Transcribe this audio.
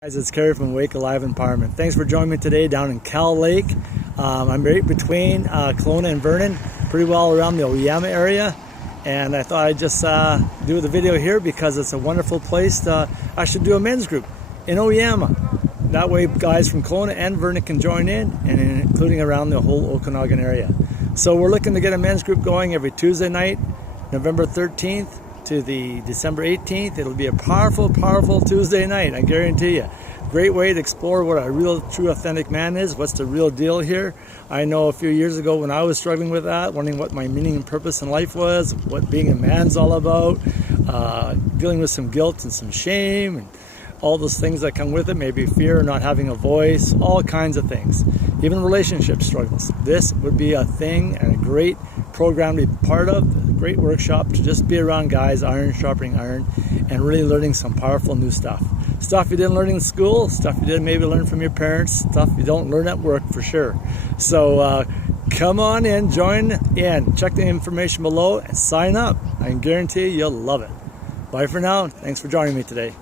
Guys, it's Kerry from Wake Alive Empowerment. Thanks for joining me today down in Cal Lake. I'm right between Kelowna and Vernon, pretty well around the Oyama area. And I thought I'd just do the video here because it's a wonderful place to actually do a men's group in Oyama. That way guys from Kelowna and Vernon can join in, and including around the whole Okanagan area. So we're looking to get a men's group going every Tuesday night, November 13th. To the December 18th. It'll be a powerful Tuesday night, I guarantee you. Great way to explore what a real, true, authentic man is. What's the real deal here? I know a few years ago when I was struggling with that, wondering what my meaning and purpose in life was, what being a man's all about, dealing with some guilt and some shame, and all those things that come with it, maybe fear, not having a voice, all kinds of things. Even relationship struggles. This would be a thing and a great program to be part of, a great workshop to just be around guys, iron sharpening iron, and really learning some powerful new stuff. Stuff you didn't learn in school, stuff you didn't maybe learn from your parents, stuff you don't learn at work for sure. So come on in, join in, check the information below and sign up. I can guarantee you'll love it. Bye for now. Thanks for joining me today.